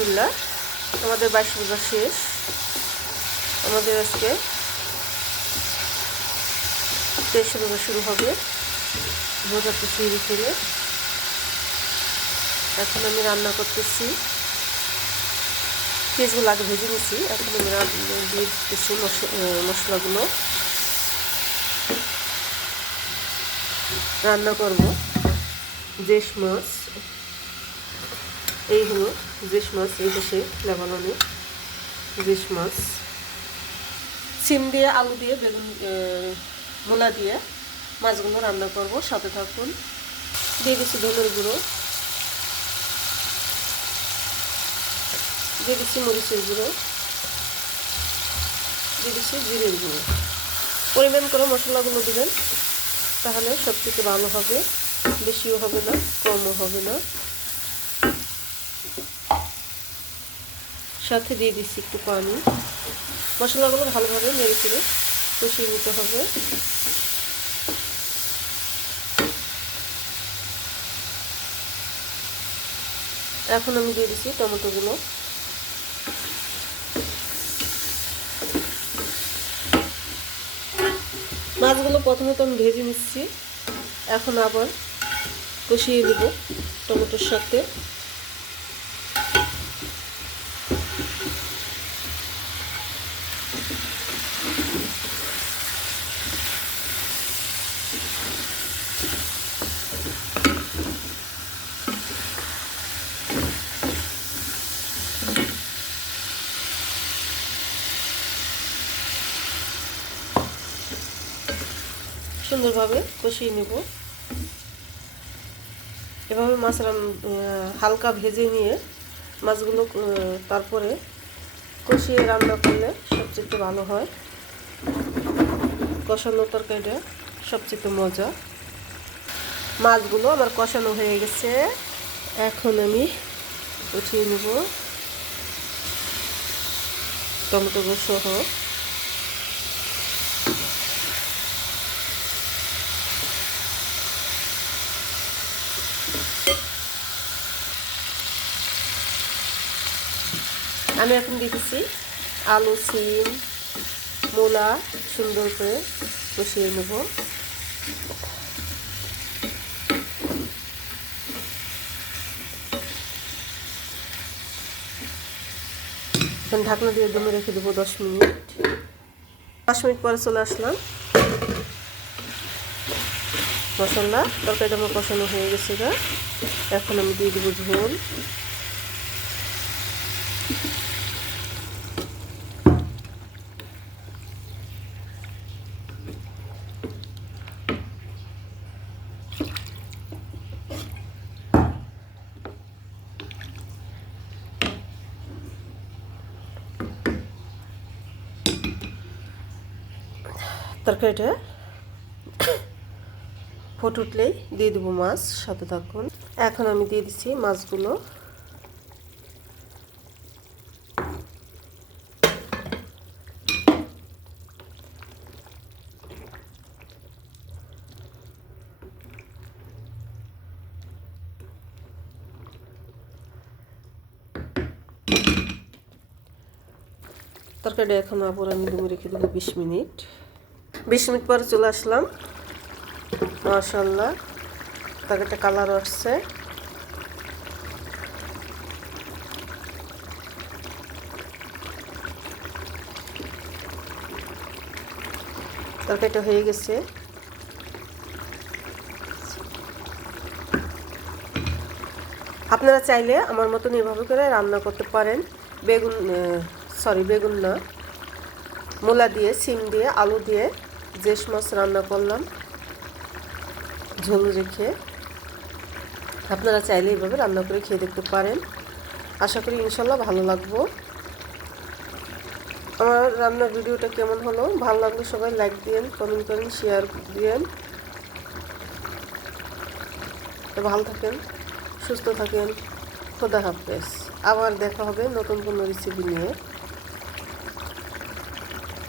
আলহামদুলিল্লাহ আমাদের 22 রোজা শেষ। আমাদের আজকে 23 রোজা শুরু হবে। রোজা তো শুরু করে এখন আমি রান্না করতেছি। পেঁয়াজগুলো আগে ভেজে নিচ্ছি, এখন আমি দিয়ে দিতেছি মশলাগুলো। রান্না করব জেশ মাছ। এই হলো জেশ মাছ, এই দেশে লেবাননে জেশ মাছ। সিম দিয়ে, আলু দিয়ে, বেগুন, মূলা দিয়ে মাছগুলো রান্না করব। সাথে থাকুন। দিয়ে দিচ্ছি ধনের গুঁড়ো, দিয়ে দিচ্ছি মরিচের গুঁড়ো, দিয়ে দিচ্ছি জিরের গুঁড়ো। পরিমাণ করে মশলাগুলো দিবেন, তাহলে সব থেকে ভালো হবে। বেশিও হবে না, কমও হবে না। সাথে দিয়ে দিচ্ছি একটু পানি। মশলাগুলো ভালোভাবে নেড়ে চেড়ে কষিয়ে নিতে হবে। এখন আমি দিয়ে দিচ্ছি টমেটোগুলো। মাছগুলো প্রথমে তো আমি ভেজে নিচ্ছি, এখন আবার কষিয়ে দেব টমেটোর সাথে। সুন্দরভাবে কষিয়ে নেব। এভাবে মাছ হালকা ভেজে নিয়ে মাছগুলো তারপরে কষিয়ে রান্না করলে সবচেয়ে ভালো হয়। কষানো তরকারিটা সবচেয়ে মজা। মাছগুলো আমার কষানো হয়ে গেছে, এখন আমি উঠিয়ে নেব টমেটো সহ। আমি এখন দিতেছি আলু, সিম, মূলা সুন্দর করে কষিয়ে নেব। এখন ঢাকনা দিয়ে দমে রেখে দেবো 10 মিনিট। 5 মিনিট পরে চলে আসলাম। মশলা তরকারিটা আমার কষানো হয়ে গেছে। এখন আমি দিয়ে দেবো ঝোল। তরকারিটা ফুট উঠলেই দিয়ে দেবো মাছ। সাথে থাকুন। এখন আমি দিয়ে দিচ্ছি মাছগুলো। তরকারিটা এখন আবার আমি দমে রেখে দেবো 20 মিনিট। 20 মিনিট পরে চলে আসলাম। মাশাআল্লাহ তরকারিটা কালার আসছে। তরকারিটা হয়ে গেছে। আপনারা চাইলে আমার মতন এভাবে করে রান্না করতে পারেন। বেগুন না, মূলা দিয়ে, সিম দিয়ে, আলু দিয়ে জেশ মাছ রান্না করলাম ঝোল রেখে। আপনারা চাইলে এইভাবে রান্না করে খেয়ে দেখতে পারেন। আশা করি ইনশাল্লাহ ভালো লাগবো। আমার রান্নার ভিডিওটা কেমন হলো, ভালো লাগলে সবাই লাইক দিন, কমেন্ট করেন, শেয়ার দিন। তো ভালো থাকেন, সুস্থ থাকেন। খোদা হাফেজ। আবার দেখা হবে নতুন কোনো রেসিপি নিয়ে।